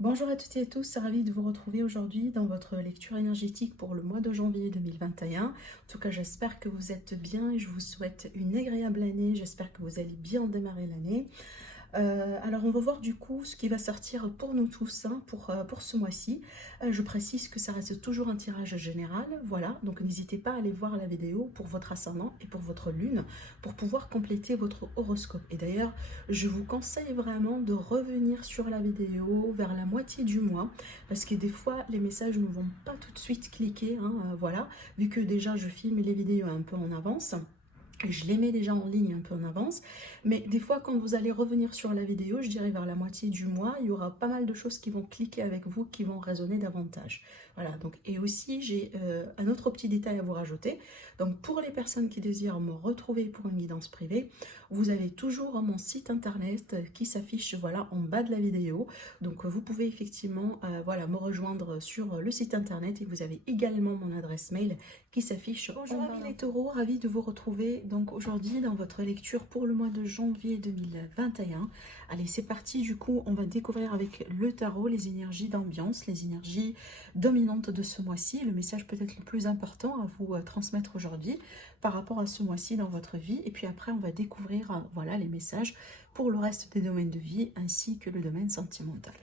Bonjour à toutes et à tous, ravi de vous retrouver aujourd'hui dans votre lecture énergétique pour le mois de janvier 2021. En tout cas, j'espère que vous êtes bien et je vous souhaite une agréable année. J'espère que vous allez bien démarrer l'année. Alors on va voir du coup ce qui va sortir pour nous tous hein, pour ce mois-ci. Je précise que ça reste toujours un tirage général, voilà, donc n'hésitez pas à aller voir la vidéo pour votre ascendant et pour votre lune pour pouvoir compléter votre horoscope. Et d'ailleurs, je vous conseille vraiment de revenir sur la vidéo vers la moitié du mois parce que des fois les messages ne vont pas tout de suite cliquer, hein, voilà, vu que déjà je filme les vidéos un peu en avance. Je les mets déjà en ligne un peu en avance, mais des fois quand vous allez revenir sur la vidéo, je dirais vers la moitié du mois, il y aura pas mal de choses qui vont cliquer avec vous, qui vont résonner davantage. Voilà, donc, et aussi j'ai un autre petit détail à vous rajouter. Donc pour les personnes qui désirent me retrouver pour une guidance privée, vous avez toujours mon site internet qui s'affiche voilà, en bas de la vidéo. Donc vous pouvez effectivement voilà, me rejoindre sur le site internet et vous avez également mon adresse mail qui s'affiche. Bonjour amis les taureaux, ravi de vous retrouver donc aujourd'hui dans votre lecture pour le mois de janvier 2021. Allez, c'est parti, du coup on va découvrir avec le tarot les énergies d'ambiance, les énergies dominantes de ce mois-ci, le message peut-être le plus important à vous transmettre aujourd'hui par rapport à ce mois-ci dans votre vie. Et puis après on va découvrir voilà les messages pour le reste des domaines de vie ainsi que le domaine sentimental.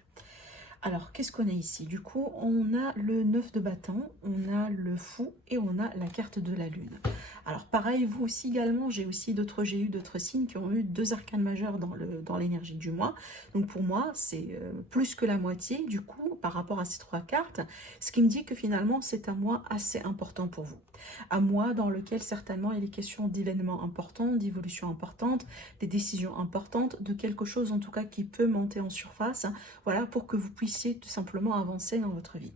Alors, qu'est-ce qu'on a ici? Du coup, on a le 9 de bâton, on a le fou et on a la carte de la lune. Alors, pareil, vous aussi également, j'ai eu d'autres signes qui ont eu deux arcanes majeures dans l'énergie du mois. Donc, pour moi, c'est plus que la moitié, du coup, par rapport à ces trois cartes, ce qui me dit que finalement, c'est un mois assez important pour vous. Un mois dans lequel certainement il est question d'événements importants, d'évolutions importantes, des décisions importantes, de quelque chose en tout cas qui peut monter en surface, voilà, pour que vous puissiez tout simplement avancer dans votre vie.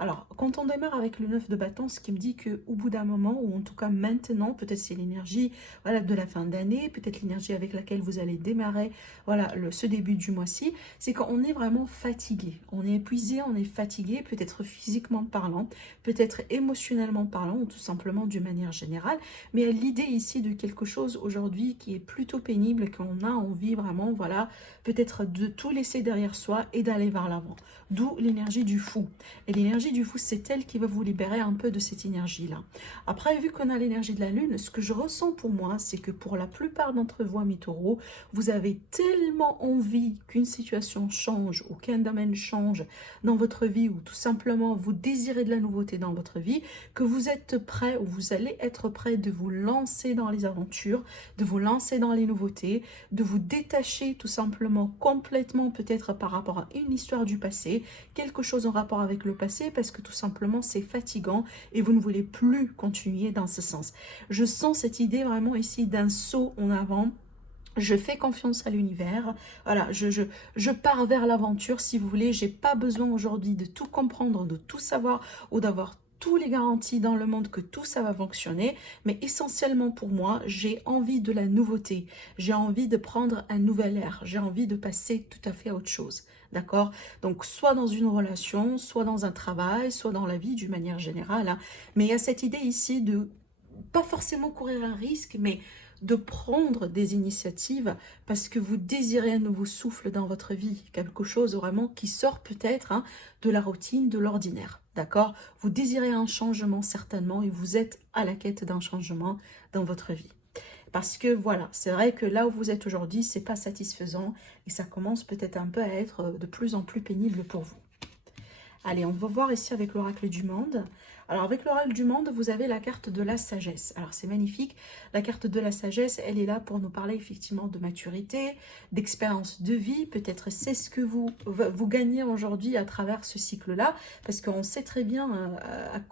Alors, quand on démarre avec le 9 de bâton, ce qui me dit qu'au bout d'un moment, ou en tout cas maintenant, peut-être c'est l'énergie voilà, de la fin d'année, peut-être l'énergie avec laquelle vous allez démarrer voilà, ce début du mois-ci, c'est qu'on est vraiment fatigué. On est épuisé, on est fatigué, peut-être physiquement parlant, peut-être émotionnellement parlant, ou tout simplement d'une manière générale. Mais l'idée ici de quelque chose aujourd'hui qui est plutôt pénible, qu'on a envie vraiment, voilà, peut-être de tout laisser derrière soi et d'aller vers l'avant. D'où l'énergie du fou. Et l'énergie du fou, c'est elle qui va vous libérer un peu de cette énergie-là. Après, vu qu'on a l'énergie de la lune, ce que je ressens pour moi, c'est que pour la plupart d'entre vous, amis taureaux, vous avez tellement envie qu'une situation change ou qu'un domaine change dans votre vie ou tout simplement vous désirez de la nouveauté dans votre vie, que vous êtes prêt ou vous allez être prêt de vous lancer dans les aventures, de vous lancer dans les nouveautés, de vous détacher tout simplement complètement peut-être par rapport à une histoire du passé, quelque chose en rapport avec le passé parce que tout simplement c'est fatigant et vous ne voulez plus continuer dans ce sens. Je sens cette idée vraiment ici d'un saut en avant. Je fais confiance à l'univers, voilà, je pars vers l'aventure si vous voulez, j'ai pas besoin aujourd'hui de tout comprendre, de tout savoir ou d'avoir tous les garanties dans le monde que tout ça va fonctionner, mais essentiellement pour moi, j'ai envie de la nouveauté, j'ai envie de prendre un nouvel air, j'ai envie de passer tout à fait à autre chose, d'accord? Donc soit dans une relation, soit dans un travail, soit dans la vie d'une manière générale, hein. Mais il y a cette idée ici de pas forcément courir un risque, mais de prendre des initiatives parce que vous désirez un nouveau souffle dans votre vie, quelque chose vraiment qui sort peut-être hein, de la routine, de l'ordinaire, d'accord? Vous désirez un changement certainement et vous êtes à la quête d'un changement dans votre vie. Parce que voilà, c'est vrai que là où vous êtes aujourd'hui, c'est pas satisfaisant et ça commence peut-être un peu à être de plus en plus pénible pour vous. Allez, on va voir ici avec l'oracle du monde. Alors, avec l'oracle du monde, vous avez la carte de la sagesse. Alors, c'est magnifique. La carte de la sagesse, elle est là pour nous parler effectivement de maturité, d'expérience de vie. Peut-être c'est ce que vous gagnez aujourd'hui à travers ce cycle-là. Parce qu'on sait très bien,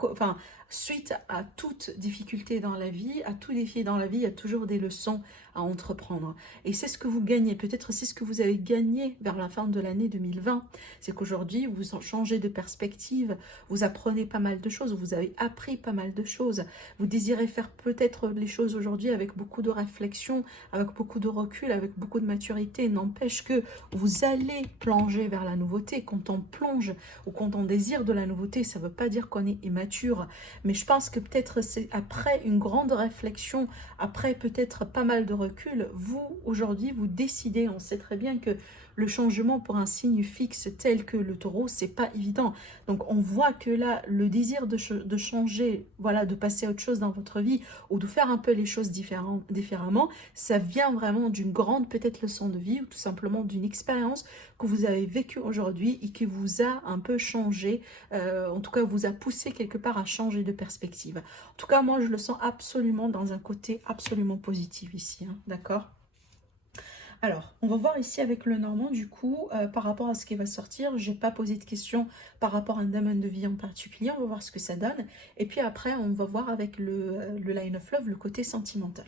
enfin, suite à toute difficulté dans la vie, à tout défi dans la vie, il y a toujours des leçons à entreprendre. Et c'est ce que vous gagnez. Peut-être c'est ce que vous avez gagné vers la fin de l'année 2020. C'est qu'aujourd'hui, vous changez de perspective, vous apprenez pas mal de choses, vous avez appris pas mal de choses. Vous désirez faire peut-être les choses aujourd'hui avec beaucoup de réflexion, avec beaucoup de recul, avec beaucoup de maturité. N'empêche que vous allez plonger vers la nouveauté. Quand on plonge ou quand on désire de la nouveauté, ça ne veut pas dire qu'on est immature. Mais je pense que peut-être c'est après une grande réflexion, après peut-être pas mal de recul, vous, aujourd'hui, vous décidez, on sait très bien que le changement pour un signe fixe tel que le taureau, c'est pas évident. Donc on voit que là, le désir de changer, voilà, de passer à autre chose dans votre vie ou de faire un peu les choses différemment, ça vient vraiment d'une grande peut-être leçon de vie ou tout simplement d'une expérience que vous avez vécue aujourd'hui et qui vous a un peu changé, en tout cas vous a poussé quelque part à changer de perspective. En tout cas, moi je le sens absolument dans un côté absolument positif ici, hein, d'accord? Alors, on va voir ici avec le Normand, du coup, par rapport à ce qui va sortir. Je n'ai pas posé de questions par rapport à un domaine de vie en particulier. On va voir ce que ça donne. Et puis après, on va voir avec le Line of Love, le côté sentimental.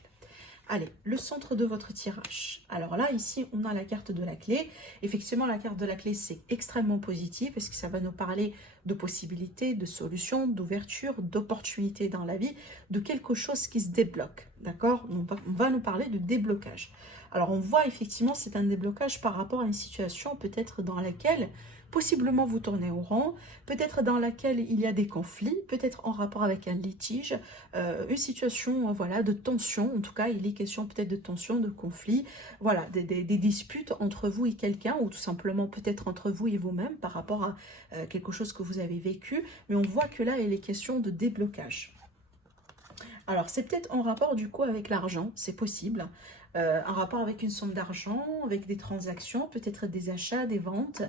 Allez, le centre de votre tirage. Alors là, ici, on a la carte de la clé. Effectivement, la carte de la clé, c'est extrêmement positif parce que ça va nous parler de possibilités, de solutions, d'ouverture, d'opportunités dans la vie, de quelque chose qui se débloque. D'accord? On va nous parler de déblocage. Alors, on voit effectivement, c'est un déblocage par rapport à une situation peut-être dans laquelle possiblement vous tournez au rang, peut-être dans laquelle il y a des conflits, peut-être en rapport avec un litige, une situation voilà, de tension, en tout cas il est question peut-être de tension, de conflit, voilà, des disputes entre vous et quelqu'un, ou tout simplement peut-être entre vous et vous-même par rapport à quelque chose que vous avez vécu, mais on voit que là il est question de déblocage. Alors c'est peut-être en rapport du coup avec l'argent, c'est possible, un rapport avec une somme d'argent, avec des transactions, peut-être des achats, des ventes.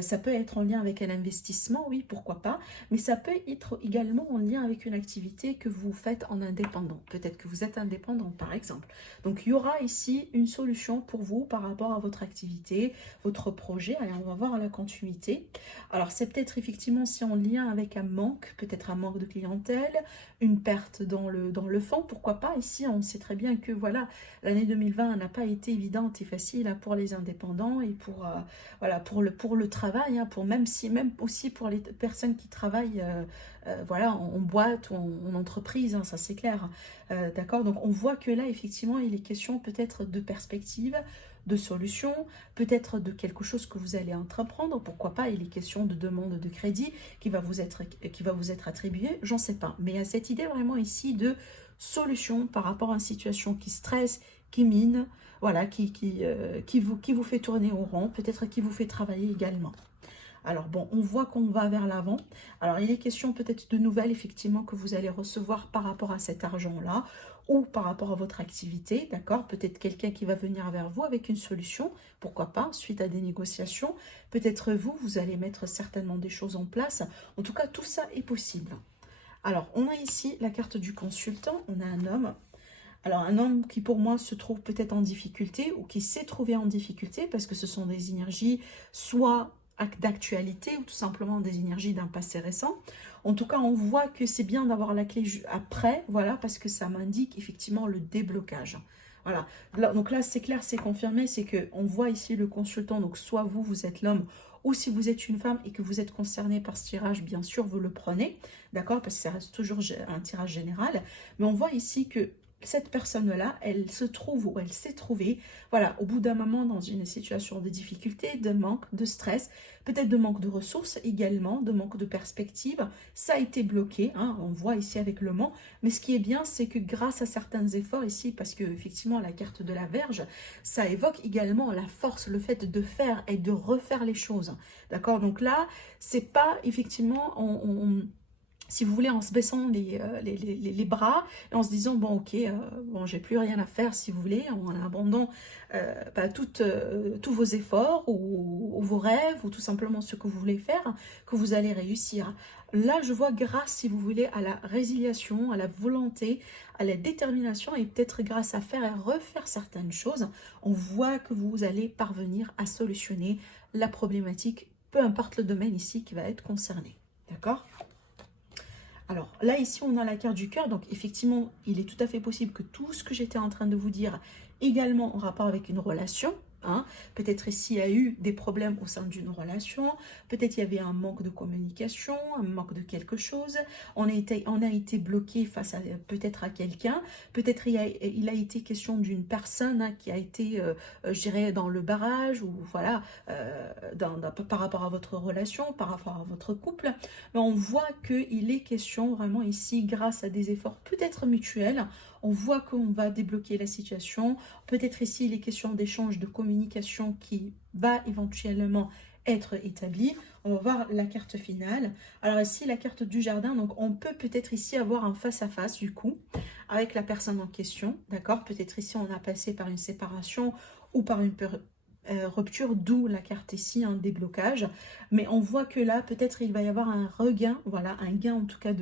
Ça peut être en lien avec un investissement, oui, pourquoi pas. Mais ça peut être également en lien avec une activité que vous faites en indépendant. Peut-être que vous êtes indépendant, par exemple. Donc, il y aura ici une solution pour vous par rapport à votre activité, votre projet. Allez, on va voir la continuité. Alors, c'est peut-être effectivement si en lien avec un manque, peut-être un manque de clientèle, une perte dans le fond, pourquoi pas. Ici, on sait très bien que, voilà, l'année 2020 n'a pas été évidente et facile pour les indépendants et pour, voilà, pour le travail, pour même aussi pour les personnes qui travaillent voilà, en boîte ou en entreprise, ça c'est clair. D'accord, donc on voit que là, effectivement, il est question peut-être de perspective, de solution, peut-être de quelque chose que vous allez entreprendre, pourquoi pas, il est question de demande de crédit qui va vous être attribuée, j'en sais pas. Mais il y a cette idée vraiment ici de solution par rapport à une situation qui stresse, qui mine, voilà, qui vous fait tourner au rond, peut-être qui vous fait travailler également. Alors bon, on voit qu'on va vers l'avant. Alors il est question peut-être de nouvelles effectivement que vous allez recevoir par rapport à cet argent-là ou par rapport à votre activité, d'accord? Peut-être quelqu'un qui va venir vers vous avec une solution, pourquoi pas, suite à des négociations. Peut-être vous allez mettre certainement des choses en place. En tout cas, tout ça est possible. Alors, on a ici la carte du consultant, on a un homme. Alors, un homme qui, pour moi, se trouve peut-être en difficulté ou qui s'est trouvé en difficulté parce que ce sont des énergies soit d'actualité ou tout simplement des énergies d'un passé récent. En tout cas, on voit que c'est bien d'avoir la clé après, voilà, parce que ça m'indique effectivement le déblocage. Voilà, donc là, c'est clair, c'est confirmé, c'est qu'on voit ici le consultant, donc soit vous êtes l'homme, ou si vous êtes une femme et que vous êtes concerné par ce tirage, bien sûr, vous le prenez, d'accord, parce que ça reste toujours un tirage général, mais on voit ici que cette personne-là, elle se trouve ou elle s'est trouvée, voilà, au bout d'un moment dans une situation de difficulté, de manque, de stress, peut-être de manque de ressources également, de manque de perspective. Ça a été bloqué, hein, on voit ici avec le Mans. Mais ce qui est bien, c'est que grâce à certains efforts ici, parce que effectivement la carte de la Vierge, ça évoque également la force, le fait de faire et de refaire les choses. D'accord? Donc là, c'est pas effectivement si vous voulez, en se baissant les bras et en se disant, bon, ok, bon, j'ai plus rien à faire, si vous voulez, en abandonnant tous vos efforts ou vos rêves ou tout simplement ce que vous voulez faire, que vous allez réussir. Là, je vois grâce, si vous voulez, à la résiliation, à la volonté, à la détermination et peut-être grâce à faire et refaire certaines choses, on voit que vous allez parvenir à solutionner la problématique, peu importe le domaine ici qui va être concerné. D'accord ? Alors là, ici, on a la carte du cœur. Donc, effectivement, il est tout à fait possible que tout ce que j'étais en train de vous dire, également en rapport avec une relation, hein, peut-être ici, il y a eu des problèmes au sein d'une relation, peut-être il y avait un manque de communication, un manque de quelque chose, on a été bloqué face à peut-être à quelqu'un, peut-être il a été question d'une personne hein, qui a été, je dirais, dans le barrage, ou voilà, par rapport à votre relation, par rapport à votre couple, mais on voit qu'il est question vraiment ici, grâce à des efforts peut-être mutuels, On voit qu'on va débloquer la situation. Peut-être ici, il est question d'échange, de communication qui va éventuellement être établi. On va voir la carte finale. Alors ici, la carte du jardin. Donc, on peut peut-être ici avoir un face-à-face, du coup, avec la personne en question. D'accord? Peut-être ici, on a passé par une séparation ou par une rupture, d'où la carte ici, un déblocage. Mais on voit que là, peut-être il va y avoir un regain, voilà, un gain en tout cas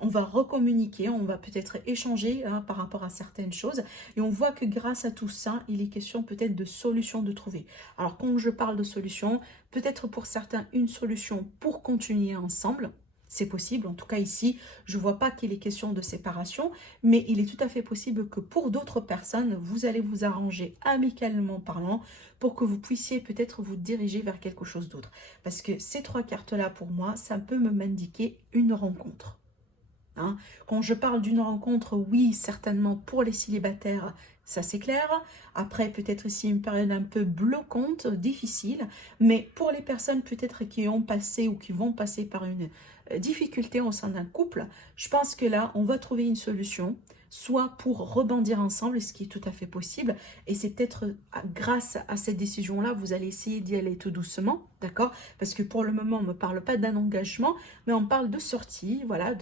on va recommuniquer, on va peut-être échanger hein, par rapport à certaines choses. Et on voit que grâce à tout ça, il est question peut-être de solutions de trouver. Alors quand je parle de solutions, peut-être pour certains une solution pour continuer ensemble. C'est possible, en tout cas ici, je ne vois pas qu'il est question de séparation, mais il est tout à fait possible que pour d'autres personnes, vous allez vous arranger amicalement parlant pour que vous puissiez peut-être vous diriger vers quelque chose d'autre. Parce que ces trois cartes-là, pour moi, ça peut m'indiquer une rencontre. Hein. Quand je parle d'une rencontre, oui, certainement pour les célibataires, ça c'est clair. Après, peut-être ici une période un peu bloquante, difficile. Mais pour les personnes peut-être qui ont passé ou qui vont passer par une difficulté au sein d'un couple, je pense que là, on va trouver une solution, soit pour rebondir ensemble, ce qui est tout à fait possible. Et c'est peut-être grâce à cette décision-là, vous allez essayer d'y aller tout doucement, d'accord? Parce que pour le moment, on ne me parle pas d'un engagement, mais on parle de sortie, voilà,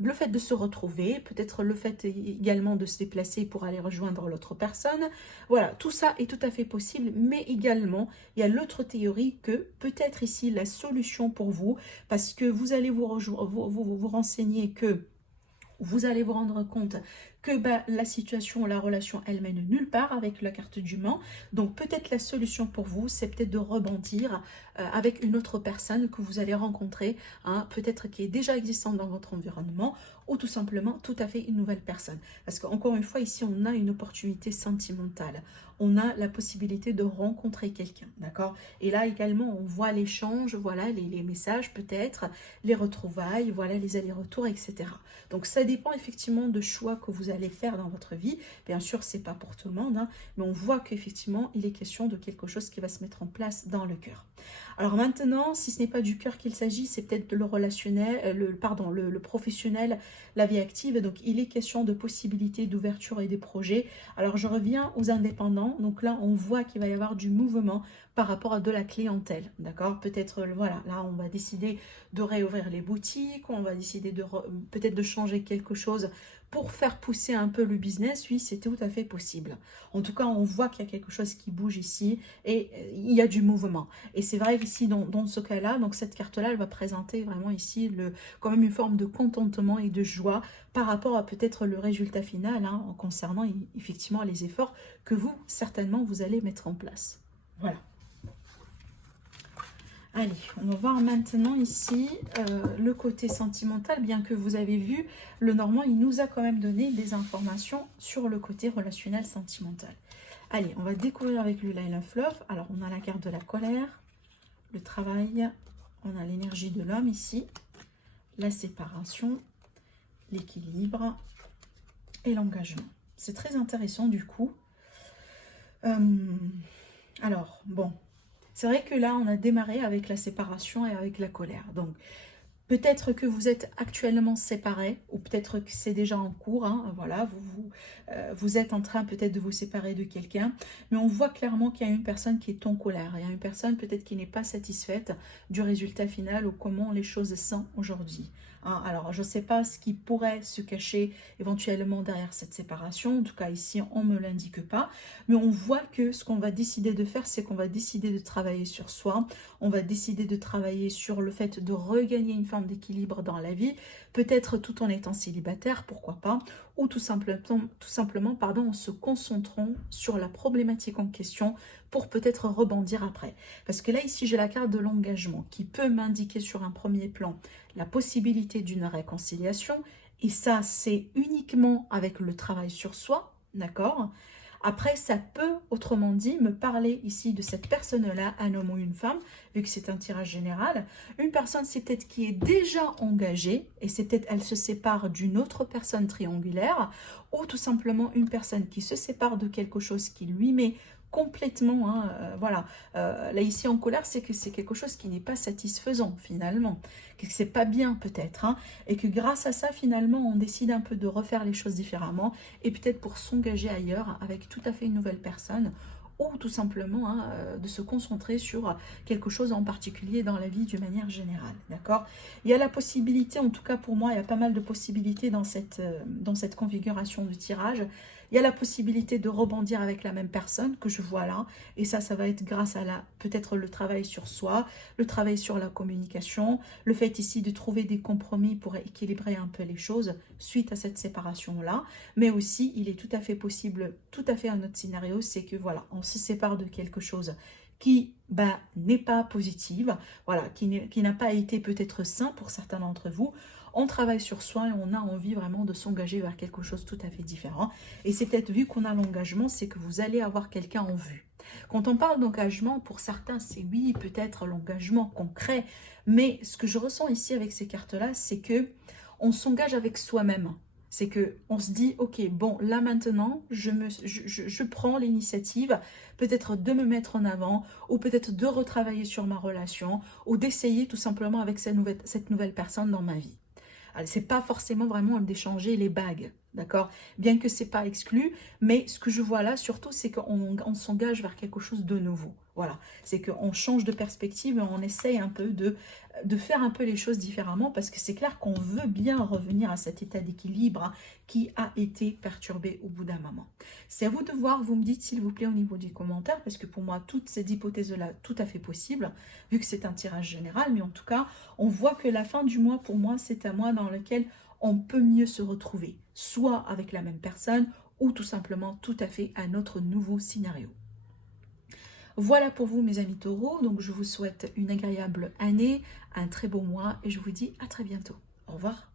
le fait de se retrouver, peut-être le fait également de se déplacer pour aller rejoindre l'autre personne. Voilà, tout ça est tout à fait possible, mais également, il y a l'autre théorie que peut-être ici la solution pour vous, parce que vous allez vous renseigner que vous allez vous rendre compte que la situation, la relation, elle mène nulle part avec la carte du Mans. Donc peut-être la solution pour vous, c'est peut-être de rebondir avec une autre personne que vous allez rencontrer, hein, peut-être qui est déjà existante dans votre environnement, ou tout simplement tout à fait une nouvelle personne. Parce qu'encore une fois, ici, on a une opportunité sentimentale. On a la possibilité de rencontrer quelqu'un, d'accord? Et là également, on voit l'échange, voilà, les messages peut-être, les retrouvailles, voilà, les allers-retours, etc. Donc ça dépend effectivement de choix que vous allez faire dans votre vie. Bien sûr, c'est pas pour tout le monde, hein, mais on voit qu'effectivement, il est question de quelque chose qui va se mettre en place dans le cœur. Alors maintenant, si ce n'est pas du cœur qu'il s'agit, c'est peut-être de le relationnel, le professionnel, la vie active. Donc il est question de possibilités d'ouverture et des projets. Alors je reviens aux indépendants. Donc là, on voit qu'il va y avoir du mouvement par rapport à de la clientèle, d'accord? Peut-être, voilà, là, on va décider de réouvrir les boutiques, on va décider de peut-être de changer quelque chose pour faire pousser un peu le business. Oui, c'est tout à fait possible. En tout cas, on voit qu'il y a quelque chose qui bouge ici et il y a du mouvement. Et c'est vrai qu'ici, dans ce cas-là, donc cette carte-là, elle va présenter vraiment ici quand même une forme de contentement et de joie par rapport à peut-être le résultat final, hein, en concernant effectivement les efforts que vous, certainement, vous allez mettre en place. Voilà. Allez, on va voir maintenant ici le côté sentimental, bien que vous avez vu, le Normand, il nous a quand même donné des informations sur le côté relationnel sentimental. Allez, on va découvrir avec lui Light of Love. Alors, on a la carte de la colère, le travail, on a l'énergie de l'homme ici, la séparation, l'équilibre et l'engagement. C'est très intéressant du coup. Alors, bon... C'est vrai que là, on a démarré avec la séparation et avec la colère. Donc, peut-être que vous êtes actuellement séparés, ou peut-être que c'est déjà en cours. Hein, voilà, vous êtes en train peut-être de vous séparer de quelqu'un. Mais on voit clairement qu'il y a une personne qui est en colère. Il y a une personne peut-être qui n'est pas satisfaite du résultat final ou comment les choses sont aujourd'hui. Hein, alors, je ne sais pas ce qui pourrait se cacher éventuellement derrière cette séparation. En tout cas, ici, on ne me l'indique pas. Mais on voit que ce qu'on va décider de faire, c'est qu'on va décider de travailler sur soi. On va décider de travailler sur le fait de regagner une forme d'équilibre dans la vie. Peut-être tout en étant célibataire, pourquoi pas. Ou tout simplement en se concentrant sur la problématique en question pour peut-être rebondir après. Parce que là, ici, j'ai la carte de l'engagement qui peut m'indiquer sur un premier plan la possibilité d'une réconciliation. Et ça, c'est uniquement avec le travail sur soi, d'accord ? Après, ça peut, autrement dit, me parler ici de cette personne-là, un homme ou une femme, vu que c'est un tirage général. Une personne, c'est peut-être qui est déjà engagée, et c'est peut-être elle se sépare d'une autre personne triangulaire, ou tout simplement une personne qui se sépare de quelque chose qui lui met complètement, hein, voilà. Là, ici, en colère, c'est que c'est quelque chose qui n'est pas satisfaisant, finalement, que c'est pas bien, peut-être, hein, et que grâce à ça, finalement, on décide un peu de refaire les choses différemment, et peut-être pour s'engager ailleurs avec tout à fait une nouvelle personne, ou tout simplement hein, de se concentrer sur quelque chose en particulier dans la vie d'une manière générale, d'accord? Il y a la possibilité, en tout cas pour moi, il y a pas mal de possibilités dans cette configuration de tirage. Il y a la possibilité de rebondir avec la même personne que je vois là, et ça va être grâce à peut-être le travail sur soi, le travail sur la communication, le fait ici de trouver des compromis pour équilibrer un peu les choses suite à cette séparation-là, mais aussi il est tout à fait possible, tout à fait un autre scénario, c'est que voilà, on se sépare de quelque chose qui n'est pas positive, voilà, qui n'a pas été peut-être sain pour certains d'entre vous. On travaille sur soi et on a envie vraiment de s'engager vers quelque chose tout à fait différent. Et c'est peut-être vu qu'on a l'engagement, c'est que vous allez avoir quelqu'un en vue. Quand on parle d'engagement, pour certains, c'est oui, peut-être l'engagement concret, mais ce que je ressens ici avec ces cartes-là, c'est que on s'engage avec soi-même. C'est que on se dit, ok, bon, là maintenant, je prends l'initiative peut-être de me mettre en avant, ou peut-être de retravailler sur ma relation, ou d'essayer tout simplement avec cette nouvelle personne dans ma vie. C'est pas forcément vraiment d'échanger les bagues, d'accord? Bien que c'est pas exclu, mais ce que je vois là surtout, c'est qu'on s'engage vers quelque chose de nouveau. Voilà, c'est qu'on change de perspective et on essaye un peu de faire un peu les choses différemment parce que c'est clair qu'on veut bien revenir à cet état d'équilibre hein, qui a été perturbé au bout d'un moment. C'est à vous de voir, vous me dites s'il vous plaît au niveau des commentaires parce que pour moi, toutes ces hypothèses-là, tout à fait possible, vu que c'est un tirage général, mais en tout cas, on voit que la fin du mois, pour moi, c'est un mois dans lequel on peut mieux se retrouver, soit avec la même personne ou tout simplement tout à fait un autre nouveau scénario. Voilà pour vous mes amis taureaux, donc je vous souhaite une agréable année, un très beau mois et je vous dis à très bientôt. Au revoir.